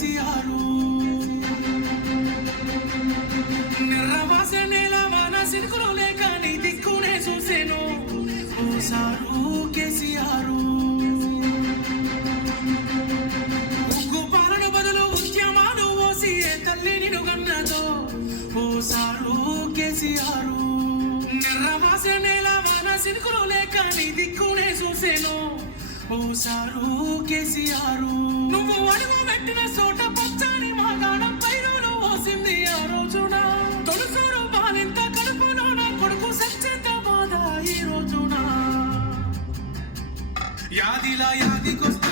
కేసీఆర్ నిర్రవాస నేల వాన సినుకులు లేక నీ దిక్కునే చూసేను ఓసారు కేసీఆర్ ఉగ్గు పాలన బదులు ఉద్యమాలు ఓసి ఏ తల్లి నిన్ను గన్నదో ఓసారు కేసీఆర్ నిర్రవాస నేల వాన సినుకులు లేక నీ దిక్కునే చూసేను ఓసారు కేసీఆర్ నువ్వు అడుగు పెట్టిన చోట పచ్చని మాగాణం పైరులు ఓసింది ఆ రోజున తొలుసూరు బాలింత కడుపులో నా కొడుకు సచ్చేంత బాధ ఈ రోజున యాదిలా యాదికొస్తా